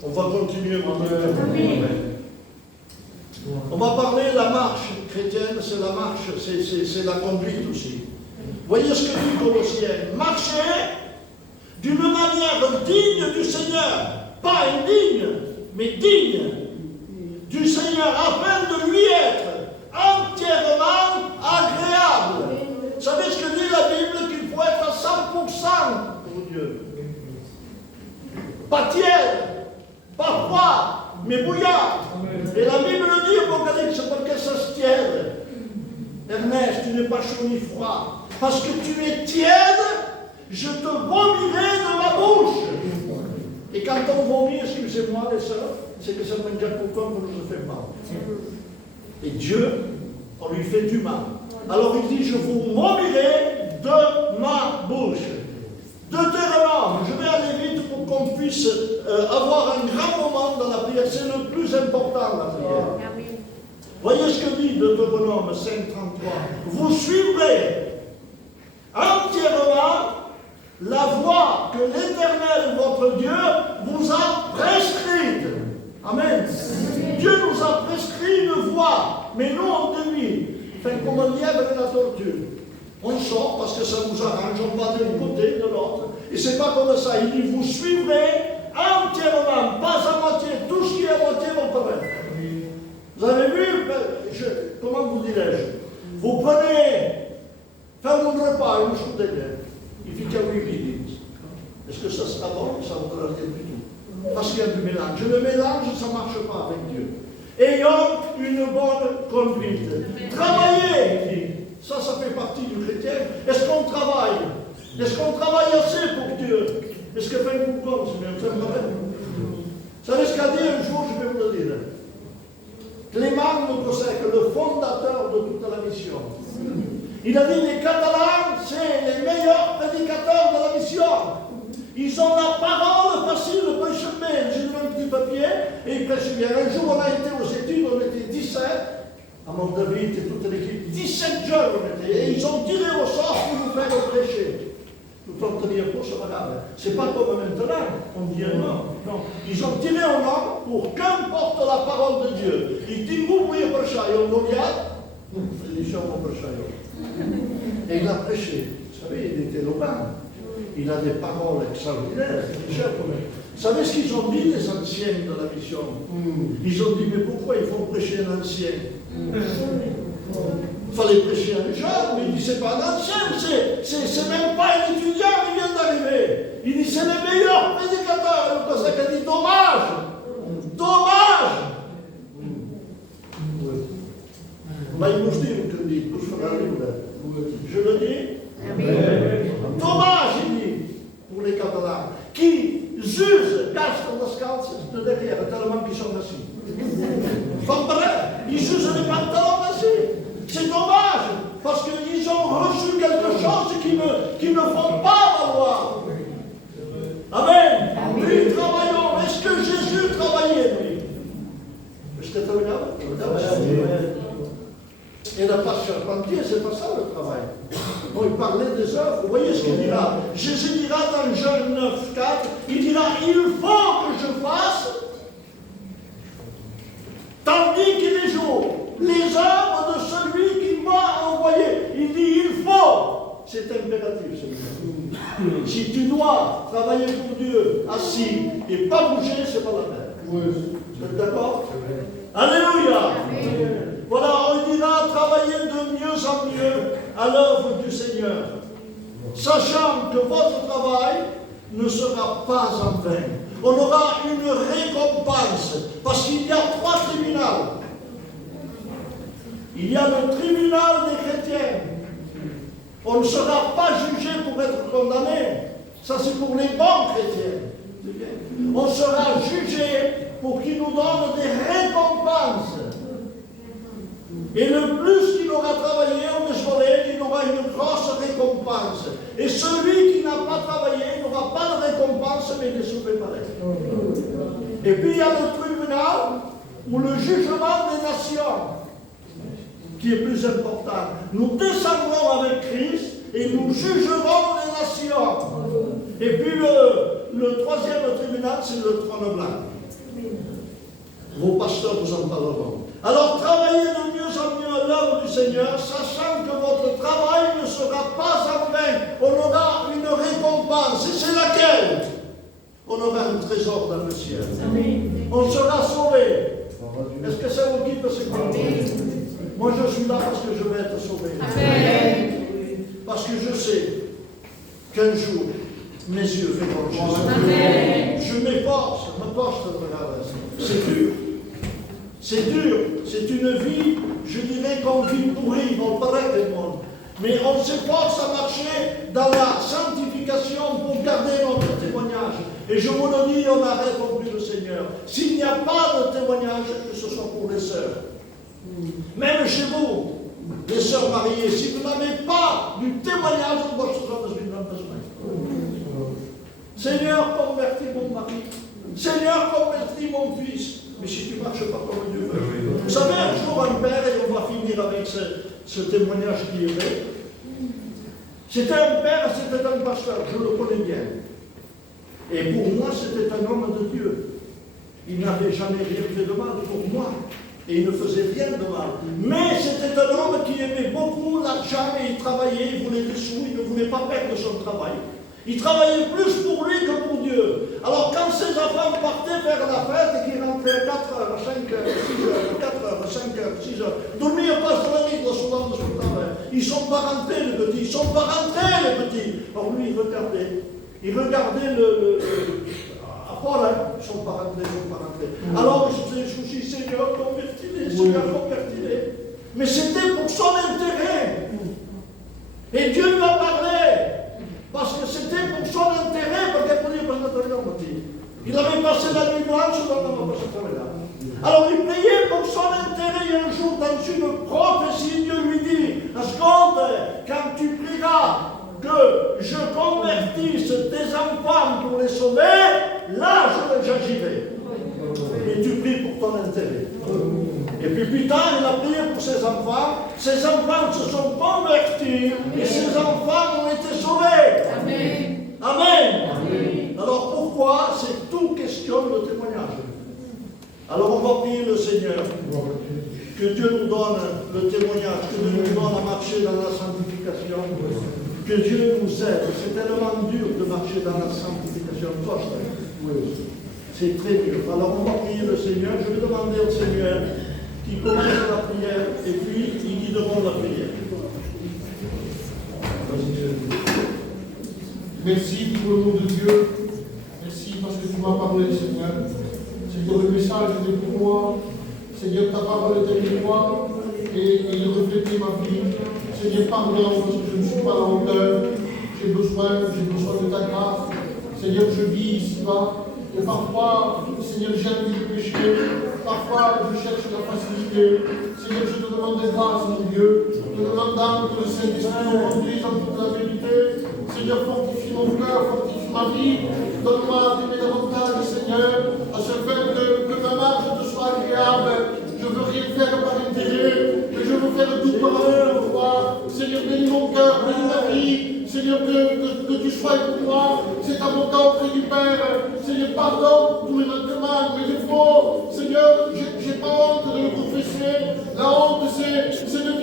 On va continuer maintenant. On va parler de la marche chrétienne, c'est la marche, c'est la conduite aussi. Voyez ce que dit Colossiens. Marchez d'une manière digne du Seigneur, pas indigne, mais digne du Seigneur, afin de lui être entièrement agréable. Vous savez ce que dit la Bible? Qu'il faut être à 100% pour Dieu. Pas tiède, pas froid, mais bouillard. Et la Bible dit au Apocalypse tiède. Ernest, tu n'es pas chaud ni froid. Parce que tu es tiède, je te vomirai de ma bouche. Et quand on vomit, excusez-moi les sœurs, c'est que ça m'a déjà pourquoi on nous fait mal. Et Dieu, on lui fait du mal. Alors il dit, je vous vomirai de ma bouche. Deutéronome, je vais aller vite pour qu'on puisse avoir un grand moment dans la prière. C'est le plus important, la prière. Voyez ce que dit Deutéronome 5.33. Vous suivrez entièrement la voie que l'Éternel, votre Dieu, vous a prescrite. Amen. Dieu nous a prescrit une voie, mais nous on dévie. Enfin, comme un lièvre et la tortue. On sort parce que ça nous arrange, on va d'un côté, de l'autre. Et c'est pas comme ça. Il dit, vous suivrez entièrement, pas à moitié, tout ce qui est à moitié vous paraît. Vous avez vu, comment vous dirais-je? Vous prenez, faites un repas, une soupe de lait. Il fait qu'il y a 8 minutes. Est-ce que ça sera bon? Ça ne vaudra rien du tout. Parce qu'il y a du mélange. Le mélange, ça ne marche pas avec Dieu. Ayons une bonne conduite. Travaillez, il dit. Ça fait partie du chrétien. Est-ce qu'on travaille? Est-ce qu'on travaille assez pour Dieu? Est-ce que faites-vous comme Seigneur? Vous savez ce qu'a dit un jour, je vais vous le dire. Clément Moukousek, le fondateur de toute la mission. Il a dit les Catalans, c'est les meilleurs prédicateurs de la mission. Ils ont la parole facile de chemin. J'ai donné un petit papier et ils prêchent bien. Un jour, on a été aux études, on était 17. À David et toute l'équipe, 17 jeunes on était, et ils ont tiré au sort pour nous faire prêcher. Tout en tenir pour ce malade. C'est pas comme maintenant, on dit un nom. Non. Ils ont tiré au nom pour qu'importe la parole de Dieu. Ils disent, vous pouvez prêcher, on regarde, ils disent, on prêche. Et il a prêché. Vous savez, il était lobin. Il a des paroles extraordinaires. Vous savez ce qu'ils ont dit, les anciens de la mission? Ils ont dit, mais pourquoi il faut prêcher un ancien? Il fallait prêcher un jeune, mais il dit, c'est pas un ancien, c'est même pas un étudiant qui vient d'arriver. Il dit, c'est le meilleur prédicateur. C'est pour ça qu'il dit, dommage! Dommage! Ma il nous dit, que dit, je le dis? Dommage, il dit, pour les Catalans, qui jugent, cachent dans scalze de derrière, tellement qu'ils sont assis. Ils jugent les pantalons assis. C'est dommage, parce qu'ils ont reçu quelque chose qui ne font pas valoir. Amen. Oui, travaillons. Est-ce que Jésus travaillait, lui? Est-ce que tu regardes? Et n'a pas charpentier, c'est pas ça le travail. Bon, il parlait des œuvres. Vous voyez ce qu'il dira? Jésus dira dans Jean 9, 4, il dira, il faut que je fasse, tandis qu'il est jour, les œuvres de celui qui m'a envoyé. Il dit, il faut. C'est impératif, celui-là. Si tu dois travailler pour Dieu, assis, et pas bouger, c'est pas la peine. Vous êtes d'accord? Alléluia. Voilà, on dira travailler de mieux en mieux à l'œuvre du Seigneur, sachant que votre travail ne sera pas en vain. On aura une récompense, parce qu'il y a 3 tribunaux. Il y a le tribunal des chrétiens. On ne sera pas jugé pour être condamné. Ça, c'est pour les bons chrétiens. On sera jugé pour qu'il nous donne des récompenses. Et le plus qu'il aura travaillé au soleil, il aura une grosse récompense. Et celui qui n'a pas travaillé, il n'aura pas de récompense, mais des soupes pareils. Et puis il y a le tribunal, ou le jugement des nations, qui est plus important. Nous descendrons avec Christ et nous jugerons les nations. Et puis le troisième tribunal, c'est le trône blanc. Vos pasteurs vous en parleront. Alors travaillez de mieux en mieux à l'œuvre du Seigneur, sachant que votre travail ne sera pas en vain. On aura une récompense. Et c'est laquelle? On aura un trésor dans le ciel. Amen. On sera sauvé. Est-ce que ça vous guide ce qu'on dit? Moi je suis là parce que je vais être sauvé. Amen. Parce que je sais qu'un jour, mes yeux verront Jésus. Je m'efforce, de regarder. C'est dur. C'est dur. C'est une vie, je dirais, qu'on vit pourri dans le pareil du monde. Mais on s'efforce à marcher dans la sanctification pour garder notre témoignage. Et je vous le dis, on arrête non plus le Seigneur. S'il n'y a pas de témoignage, que ce soit pour les sœurs. Même chez vous, les sœurs mariées, si vous n'avez pas du témoignage, vous ne serez dans une grande besoin. Seigneur, convertis mon mari. Seigneur, convertis mon fils. Mais si tu ne marches pas comme Dieu veut. Vous savez, un jour, un père, et on va finir avec ce témoignage qui est vrai. C'était un père, c'était un pasteur, je le connais bien. Et pour moi, c'était un homme de Dieu. Il n'avait jamais rien fait de mal pour moi. Et il ne faisait rien de mal. Mais c'était un homme qui aimait beaucoup l'argent et il travaillait, il voulait des sous, il ne voulait pas perdre son travail. Il travaillait plus pour lui que pour Dieu. Alors quand ses enfants partaient faire la fête et qu'ils rentraient à 4h, à 5h, 6h, 4h, à 5h, 6h, dormaient pas sur la nuit, souvent de son travail. Ils ne sont pas rentrés les petits, ils ne sont pas rentrés les petits. Alors lui, il regardait. Il regardait à Paul, hein. Ils ne sont pas rentrés, ils ne sont pas rentrés. Alors il se faisait souci, Seigneur, convertis-les, Seigneur, convertis-les. Mais c'était pour son intérêt. Et Dieu lui a parlé. Parce que c'était pour son intérêt, parce qu'elle pouvait pas se travailler. Il avait passé la nuit blanche, donc on ne va pas se travailler. Alors il priait pour son intérêt, et un jour, dans une prophétie, Dieu lui dit, Ascolta, quand tu prieras que je convertisse tes enfants pour les sauver, là j'agirai. Et tu pries pour ton intérêt. Et puis plus tard, il a prié pour ses enfants se sont convertis, et ses enfants ont été sauvés. Amen. Amen. Amen. Alors pourquoi? C'est tout question de témoignage. Alors on va prier le Seigneur, que Dieu nous donne le témoignage, que Dieu nous donne à marcher dans la sanctification, que Dieu nous aide. C'est tellement dur de marcher dans la sanctification. C'est très dur. Alors on va prier le Seigneur. Je vais demander au Seigneur qui commence la prière et puis ils guideront la prière. Merci pour le nom de Dieu. Merci parce que tu m'as parlé, Seigneur. Seigneur, le message était pour moi. Seigneur, ta parole était pour moi et il reflétait ma vie. Seigneur, pardon parce que je ne suis pas à la hauteur. J'ai besoin de ta grâce. Seigneur, je vis ici-bas. Et parfois, Seigneur, j'aime le péché. Parfois, je cherche la facilité. Seigneur, je te demande de grâce, mon Dieu. Je te demande que le Saint-Esprit nous conduise dans toute la vérité. Seigneur, fortifie mon cœur, fortifie ma vie. Donne-moi à t'aimer davantage, Seigneur, à ce fait que ma marche te soit agréable. Je veux rien faire par intérêt, mais je veux faire tout par amour pour toi. Seigneur, bénis mon cœur, bénis ma vie. Seigneur, que tu sois pour moi. C'est à mon temps auprès du Père. Seigneur, pardonne tous mes manquements, mes défauts. Seigneur, j'ai pas honte de le confesser. La honte, c'est de